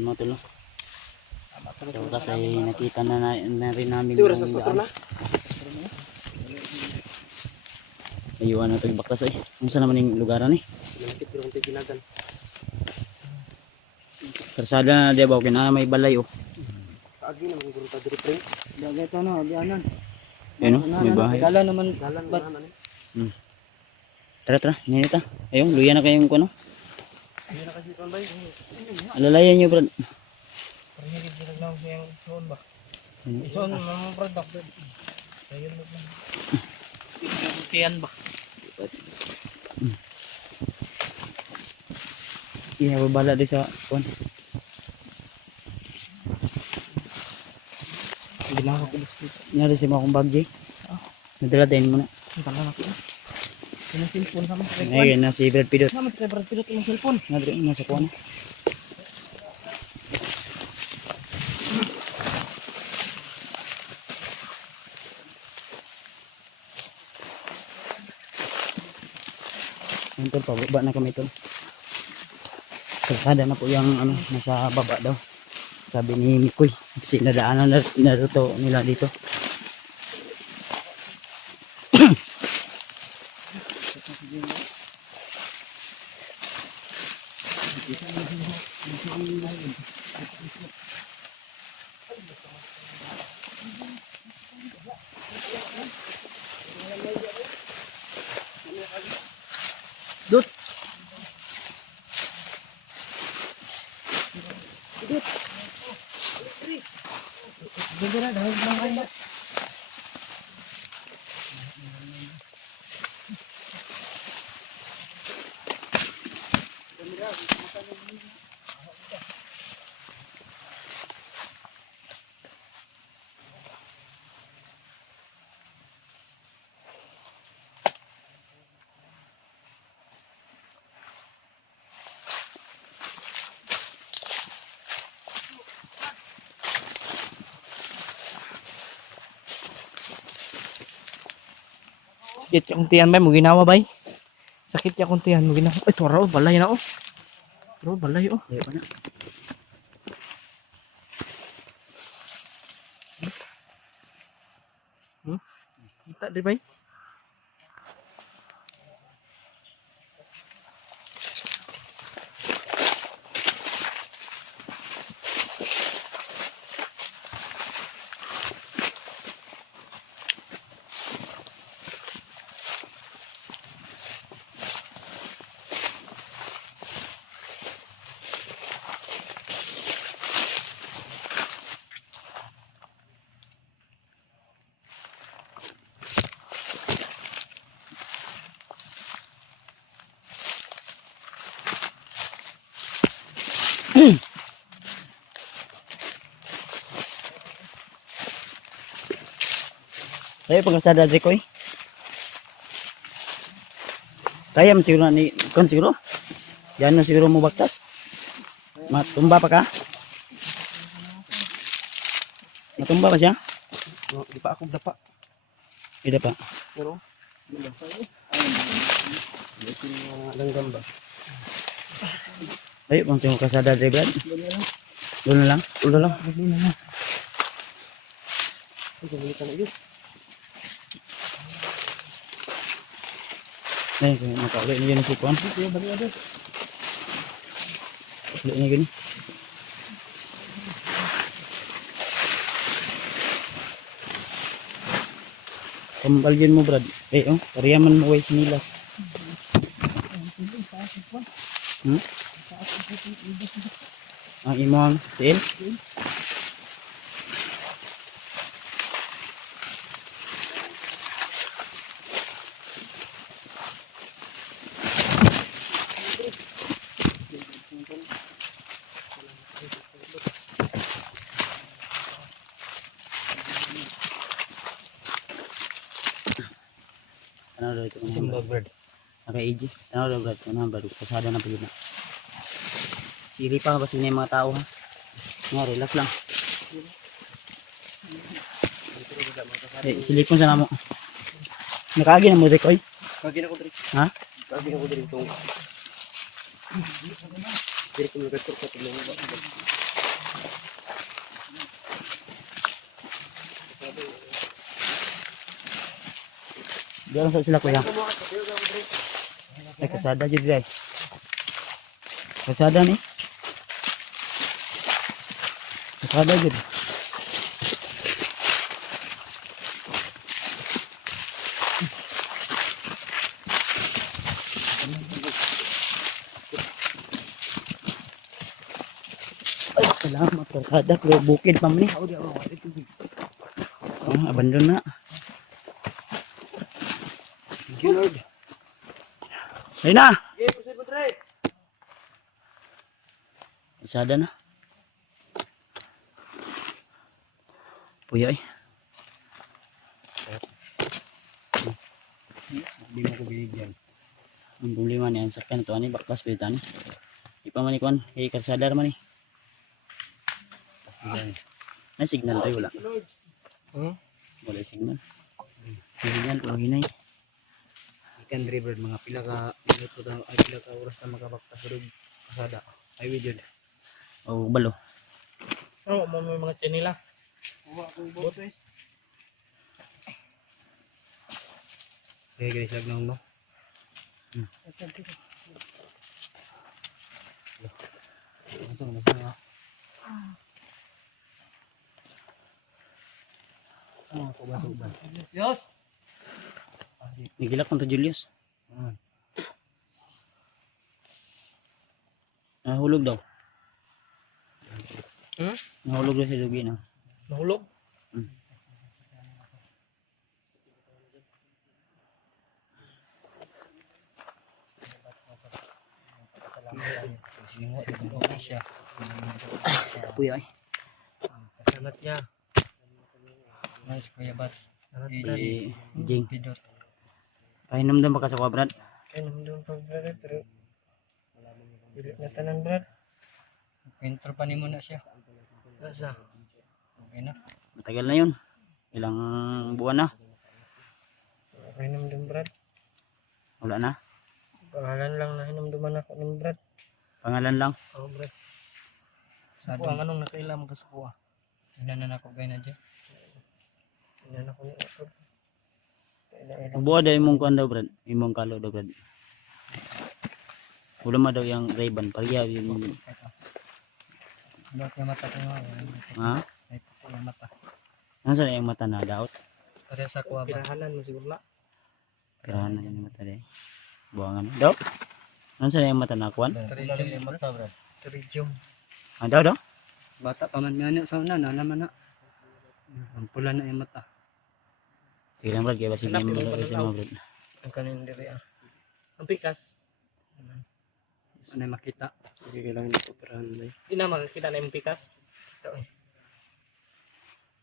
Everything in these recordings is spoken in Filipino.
natin mga tol. So kasi nakita na rin namin Siguro yung sa motor na. ayuan na ito yung baktas eh. Kung saan naman yung lugaran eh. Malakit pero kung ginagan. Karsada na di ba? Okay na may balay oh. Kaagi naman guro ta diri pre. Dagay ito no, abianan. Ayun oh, may bahay. Dala naman. Dalan Ba't? na ni. Tara, ninita. Ayun, luya na kayong kuno. Hindi na kasi kon bay. Alalayan nyo brad. Perhigit sila lang siyang ison ba. Ison mga product. Ayun mo lang. Tiyan ba. Iya, babala di sa kuan. Ginawa ko gusto. Nyari si mga kong bagay. Nadala din mo na. Tama na ko. Yung cellphone sama. Ayun na si Brad Pidot. Naman kay Brad Pilot yung cellphone. Nadala na sa kuan. Ayun tol, pababa na kami tol. Kalsada na po yung ano, nasa baba daw. Sabi ni Mikoy, kasi nadaanan na to nila dito. Dut. Sakit ya kung tiyan bay mo ginawa bay. Sakit ya kung tiyan mo ginawa. Ay tora oh balay na oh. Bro balay oh. Ayun pa na. Kita di bay. Tayo pagkasada di ko eh. Kaya mo siguro ni kon siguro. Yan na siguro mo baktas. Matumba pa ka? Matumba pa siya? No, di pa ako dapa. Ida pa. Pero langgam ba? Tayo pang tingong kasada di Brad. Doon na lang. Ulo lang. Ulo na lang. Ay, gamitan na yun. Ay, nakaulit na yun si Kwan. Ulit na gini. Kambal yun mo Brad. Eh oh, pariyaman mo way sinilas. Ang imong tiil. Ano daw ito? Simba bird. Naka-AG. Ano daw Brad? Ano ba? Pasada na pa yun na. Siri pa ba sila yung mga tao ha? Nga, relax lang. Eh, silipon sa namo. Nakaagi na mo Rick, oy. Kagi na ko diri. Ha? Kagi na ko diri tong. Diri ko nagkakot ka tulong ba. Diyan sa sila kuya. Ay kasada jud dai. Kasada ni. Kasada jud. Ay, salamat kasada ko bukid pa man ni. Abandon na. Thank you, Lord. Ayun na. Okay, proceed mo, Dre. Kasada na. Puya eh. Hindi mo ko binigyan. Ang problema niya, ang sakyan ito, ani, baklas pa ito, ani. Di pa manikuan, kay kalsada naman eh. May signal tayo, wala. Wala yung signal. Signal, pero hinay. Ikan driver, mga pila ka minuto na, ay pila ka oras na makabakta sa loob kasada. Ay, widyo. O, balo. Oo, may mga chinilas. Oo, ako boto eh. Okay, guys, lag nang no. Masang ha. Kuba. Yes. Nagilak mo to, Julius. Nahulog daw. Nahulog daw si Lugi na. Nahulog? Puya eh. Salamat niya. Nice, Kuya Bats. Salamat sa Jing. Painom daw baka sa kwa, Brad. Kainom doon pa, brad, pero bilit na tanan, brad. Intro pa ni mo na siya. Nasa? Okay na. Matagal na yun. Ilang buwan na. Kainom doon, brad. Wala na. Pangalan lang na hinumduman ako ng brad. Pangalan lang. Oo, brad. Sa doon, anong nakailam ka sa kuha? Inanan ako gaya na dyan. Inanan ako na ako. Buwa daw imong kuan daw, Brad. Imong kalo daw, Brad. Ulama daw yung Ray-Ban. Pagya yung... Daot yung mata ko nga. Ha? Ay, yung mata. Nasa na yung mata na daot? Para sa kuha ba? Pirahanan mo siguro na. Pirahan na yung mata daw. Buwangan. Daw? Nasa na yung mata na kuan? Tridium yung mata, brad. Tridium. Ah, daw? Bata pa man nga sa una, na naman na. Ang pula na yung mata. Sige lang, Brad. Kaya basig na yung mga kasi mga, Brad. Ang kanin diri ah. Ang pikas. Ano yung makita? Hindi kailangan ito operahan na eh. Hindi na makikita na yung pikas. Ito eh.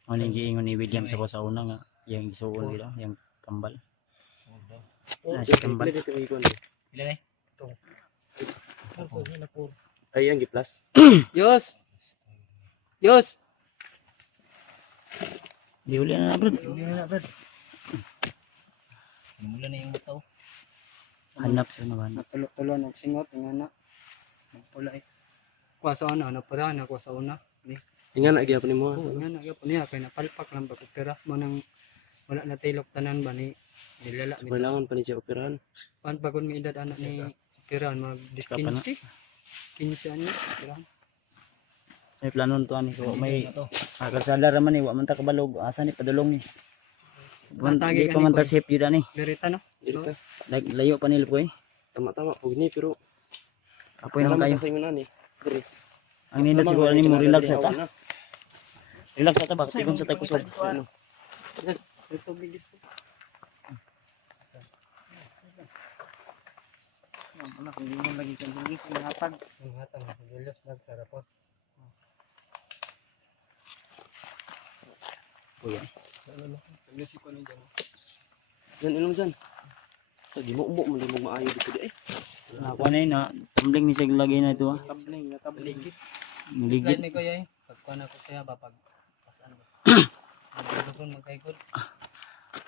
Ano yung giingon ni William sa ko sa una nga. Yung isuon nila. Yung kambal. Si kambal. Ilan eh? Ito. Ay, ang giplas. Yos! Yos! Di uli na, Brad. Hindi na brad. Mula na yung mataw. Hanap sa mga hanap. Natulo ng singot. Nga na. Pula eh. Kuha sa una. Naparahan ako sa una. Nga na gyapon mo. Nga na. Yapon niya. Kaya napalpak lang. Pagkira mo nang wala na tilok tanan ba ni nilala. So, kailangan pa ni siya operahan. Pan pagod nga edad anak ni Kiran. Mag 15. 15 ano. Kiran. May plano nito ani ko may kalsada ra man ni wa man ta kabalog asa ni padulong ni. Di pa man ta safe jud ani. Direta no. Dito. Layo pa nila ko eh. Tama-tama pug ni pero Apoy man kayo. sa ingon ani. Pre. Ang nindot siguro ni mo relax ta. Relax ta ba tikon sa tay kusog. Ano? Ito bigis ko. Ano kung hindi mo lagi kang bigis ng hatag. Ang hatag na Julius nagkarapot. Kuya. Jan ilong jan. Sa gimo-mo mo limong maayo dito di ay. Ako na yun na tumbling ni sig lagi na ito ah. Tabling na tabling. Niligid. Ni ko yay. Pagkuan ako siya ba pag pasan ba. Ang kun magkaigod.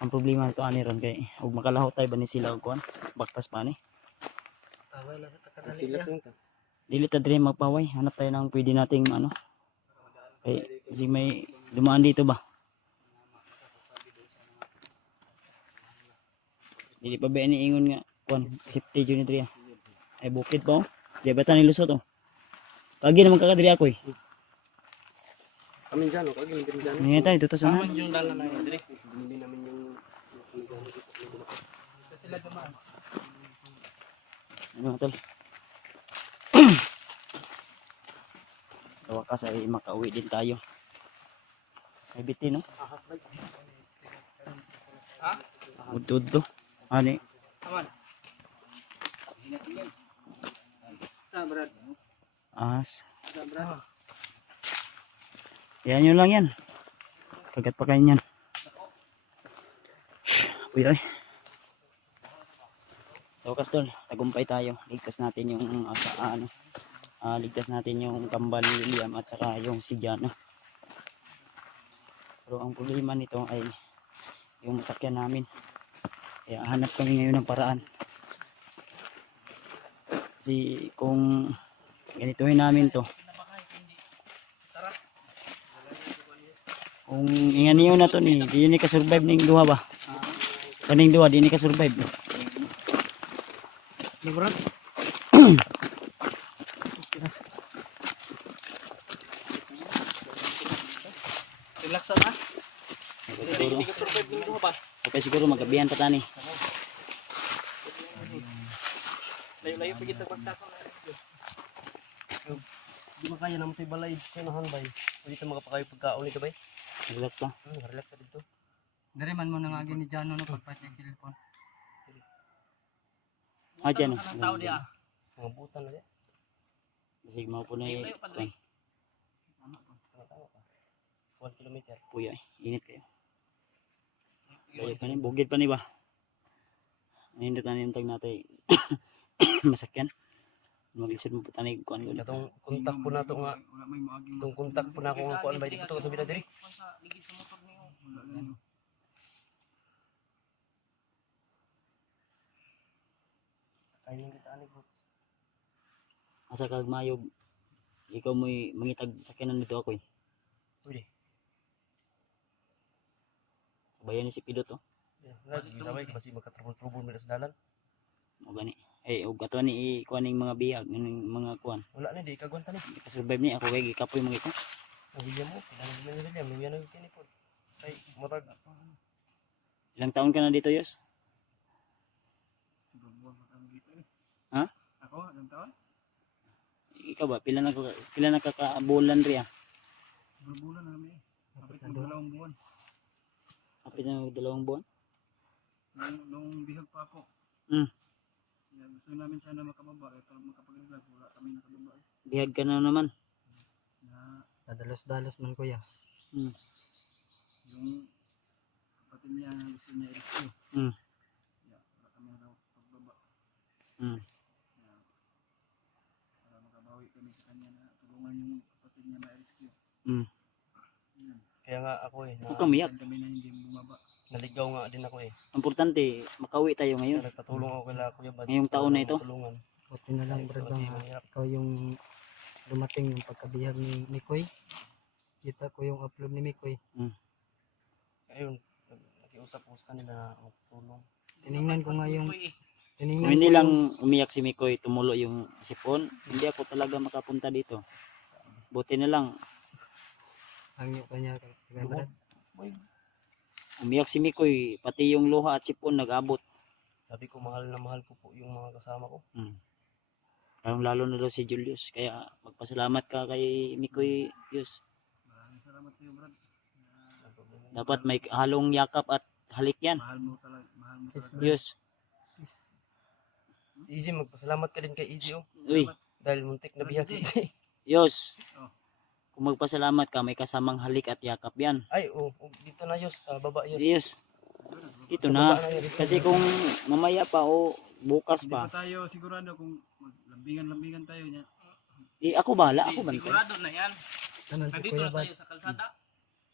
Ang problema nito ani ron kay ug makalahot tay ba ni sila og kuan? Baktas pa ni. Away lang sa takadali Silat niya. sa ta. Dili ta dire magpaway. Hanap tayo ng pwede nating ano. Kasi may dumaan dito ba? Dili pa ba ni ingon nga kuan safety geometry ay bukid pa oh. Di ba tani lusot oh. Pagi naman kakadiri ako eh. Kami dyan, kami din dyan. Ngayon tayo dito sa Taman yung dala na yun, dire. Hindi namin yung... Sila dumaan. ano tol. Sa wakas ay makauwi din tayo. Ay bitin no. Ha? Udod to. Ani. Taman. Sa brad. As. Sa brad. Yan nyo lang yan. Kagat pa kayo yan. Uy ay. So Kastol, tagumpay tayo. Ligtas natin yung ligtas natin yung kambal ni Liam at saka yung si Jano. Pero ang problema nito ay yung masakyan namin. Kaya hanap kami ngayon ng paraan. Kasi kung ganituhin namin to, kung inganiyo na to ni, di ni ka-survive ning duha ba? Kaning duha, di ni ka-survive. Di brad. Relax na. Siguro, Hindi ka survive din ba? okay, siguro magabihan pa tani. Layo-layo pa kita basta ko. Di makaya naman tayo balay. Kinahan ba yun? Hindi tayo makapakayo pagkaon nito ba yun? Relax ta. Relax na dito. Dari man mo nangagi ni Jano no pagpatay ang cellphone. Ah, dyan. Ang tao dia. Mga butan na yan. Kasi mau po na yung Layo pa dali. 1 kilometer. puya. Init kayo. Kaya pa ni, bugid pa ni ba? Hindi tayo yung tag natin. Masakyan. Mag-isip mo po tayo kuhan ko. Itong kontak po na ito nga. Itong kontak po na ako nga kuhan ba? Di ko ito kasabila diri. Ayun kita ani bro. Asa kag mayog. Ikaw mo'y mangitag sakyanan dito ako eh. Pwede. Sabayan ni si Pidot oh. Lagi sabay kasi magka-trouble-trouble mo sa dalan. O gani. Eh, og ato ni kuan ning mga bihag, ning mga kuan. Wala na di kagwanta ni. Di ka survive ni ako kay gikapoy mo ito. Nabigyan mo, kailangan mo na nila, may yan kini po. Ay, matag. Ilang taon ka na dito, Yos? Ha? Ako, ilang taon? Ikaw ba? Pila na kakaabulan riya? Bulan na kami. Kapit ng 2 buwan. Kapit na 2 buwan? Nung bihag pa ako. Gusto namin sana makababa. Pero makapag-vlog, wala kami nakababa. Bihag ka na naman. Dalos-dalos man kuya. Hmm. Yung kapatid niya gusto niya i-rescue. Wala kami nakapagbaba. Para makabawi kami sa kanya na tulungan yung kapatid niya ma-rescue. Kaya nga ako eh, Huwag kang miyak. Kami na hindi bumaba. naligaw nga din ako eh. Importante, makauwi tayo ngayon. Kaya nagpatulong ako kila Kuya Bads. Ngayong taon na ito? Tulungan. Buti na lang bro Kasi nga mahirap. ikaw yung dumating yung pagkabihag ni Mikoy. Kita ko yung upload ni Mikoy. Ayun, nakiusap ko sa kanila na magtulong. Tiningnan ko nga yung Kung hindi lang umiyak si Mikoy, tumulo yung sipon, hindi ako talaga makapunta dito. Buti na lang, hangyo kanya kay Brad. umiyak si Mikoy, pati yung luha at sipon nag-abot. Sabi ko mahal na mahal ko po yung mga kasama ko. Lalo na daw si Julius, kaya magpasalamat ka kay Mikoy, Yus. Maraming salamat sa iyo, Brad. Dapat may halong yakap at halik yan, Mahal mo talaga. Yus. Si Easy, magpasalamat ka din kay Easy oh. Uy, Dahil muntik na bihag si Easy. Yus. Oh. Kung magpasalamat ka, may kasamang halik at yakap yan. Ay, dito na Yos, sa baba Yos. Yus. Ito Sa na. baba na yun. Kasi kung mamaya pa o bukas Hindi pa pa, tayo sigurado kung lambingan tayo niya. ako bahala, ako bantay. Sigurado na yan. Tanan si Nandito Kuya na Bad. tayo sa kalsada.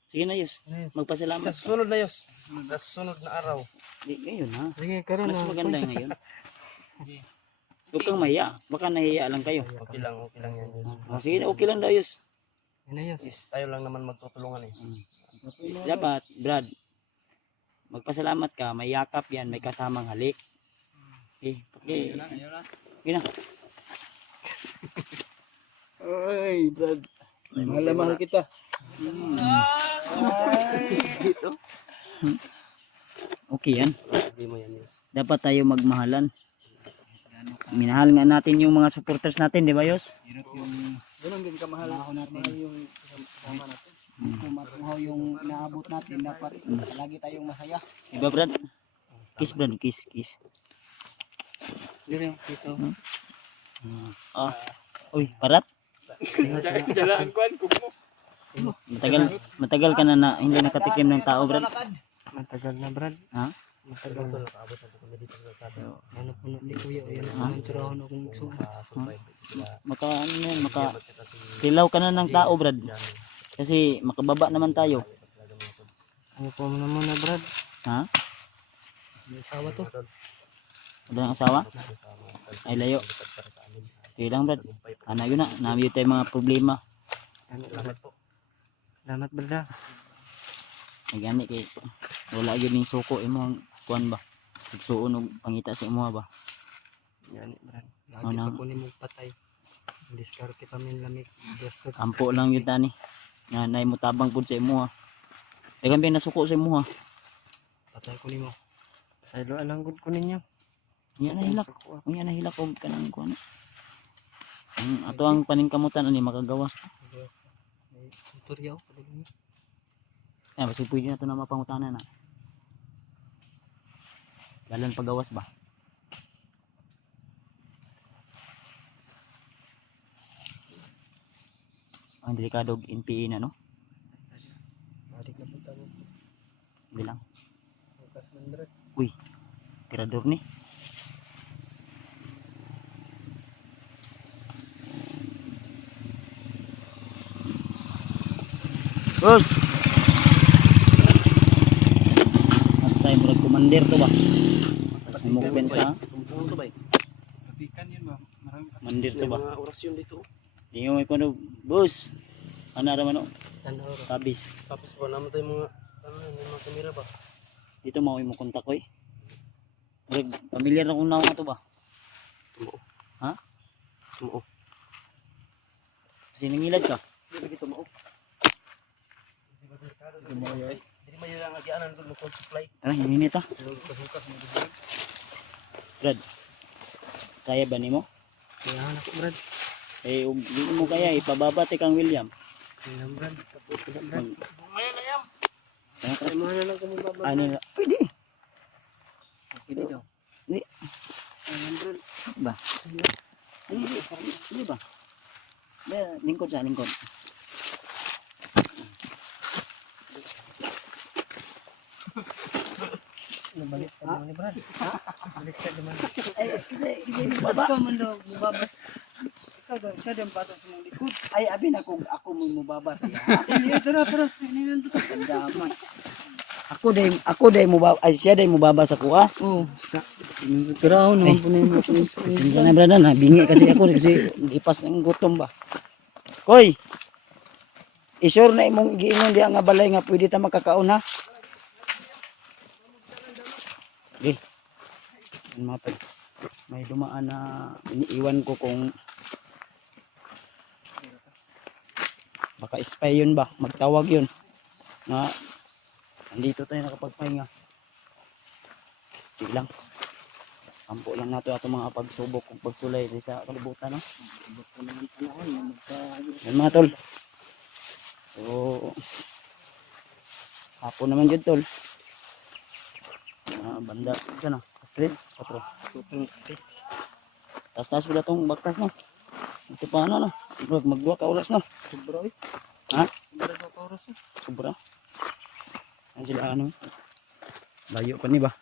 Sige na, Yus. Magpasalamat Sa ka. susunod na Yos. Sa susunod na araw. Ngayon ha. Sige, karon Mas na. maganda ngayon. Huwag kang mahiya. Baka nahiya lang kayo. Okay lang yan. Yos. Sige na, okay lang daw, Yus. Inayos. Is tayo lang naman magtutulungan eh. Dapat, Brad, magpasalamat ka, may yakap yan, may kasamang halik. Okay. Gina. Ay, Brad. Mahal na mahal kita. Dito. Okay yan. Hindi mo yan yun. Dapat tayo magmahalan. Minahal nga natin yung mga supporters natin, di ba, Yos? Ganun din kamahal. Natin. Mahal yung kasama natin. Kung matuhaw yung inaabot natin, dapat lagi tayong masaya. Di ba, Brad? Kiss, Brad. Kiss, kiss. Dito, dito. Ah. Uy, parat. Jalaan ko, kumo. Matagal ka na hindi nakatikim ng tao, Brad. Matagal na, Brad. Ha? Matagal na. Nakaabot na kami dito sa kalsada. Ano puno ni Kuya, yan ang tirahan akong subo. Survive sila. Maka, ano yan, maka, At saka si kilaw ka na ng tao, Brad. Johnny. Kasi makababa naman tayo. Ano po mo naman na, Brad? Ha? May asawa to. Wala ng asawa? Ay, layo. Okay lang, Brad. Ano yun na, namin tayo mga problema. Salamat po. Salamat, Brad. Ay, gani kay, wala yun yung suko, imo ang kuhan ba? Nagsuon og pangita sa imo ba? Yan, Brad. Oh, Lagi nang- pa kunin mong patay. Discard kita min lamig. Just Ampo lang yun tani. Nga, naay mo tabang po sa imo ha. Dagan ba yung nasuko sa imo ha? patay kunin mo. Sa ilo, alang good kunin niyo. Yan nahilak. Kung yan nahilak og kanang kuhan. Ato ang paningkamutan ani makagawas ta. May tutorial. Yan, basta pwede na ito na mapangutanan na. Dalan pagawas ba? Ang delikado og NPE na, no? Balik na punta mo. Hindi lang. Bukas man, Brad. Uy, tirador ni. Bus! At tayo murag commander to ba? May movement sa Sumpong to ba eh? Patikan yun ba? Marami pa. commander to May ba? mga orasyon dito. Hindi mo may kuno, bus! Ano naman o? Tanaw ra. Tabis. Tapos ba naman tayo mga may mga kamera ba? Dito mo mo kontak ko eh. Murag, familiar na kung naon to ba? Tumo. Ha? Tumo. Kasi nangilad ka. Hindi ba tumo? Hindi man yun ang agianan ng local supply. Tara, hininit ha. Sukas-sukas mo. Brad, kaya ba ni mo? Kaya anak, Brad. Eh, ug di mo kaya ipababati kang William. Kaya, Brad. Tapos na, Brad. Ngayon na yan. Ano Ay, mahal na lang kami babag. Ano na? Pwede. Hindi daw. Hindi. Ayan, Brad. Ba? Hindi ba? Lingkod siya, lingkod. Nabalik ka naman ni Brad. Balik ka naman. Ay, kasi baba. Ikaw man daw, mababas. Ikaw daw, siya daw patong sa mong likod. Ay, abi na kung ako mo mubaba sa iya. Tara, tara. Nandun ka. Damay. Ako day mo ay siya day mo baba sa kuha. Oo. Tiraw naman po na yung Pasensya na brada na bingi kasi ako kasi ipas ng gutom ba. Koy. Isure na imong giingon diha nga balay nga pwede ta makakaon ha. Okay. May dumaan na iniiwan ko kung baka spy yun ba, magtawag yun na andito tayo nakapagpahinga. Sige lang, ampo lang nato ato mga pagsubok kung pagsulay di sa kalibutan no? Yan mga tol, so hapon naman dyan tol. Banda dyan stress 4 taas-taas pala tong baktas no. Ito pa ano no, magduwa ka oras no. Sobra eh. Ha? Sobra ka oras eh. Sobra. Yan sila ano. Layo pa ni ba?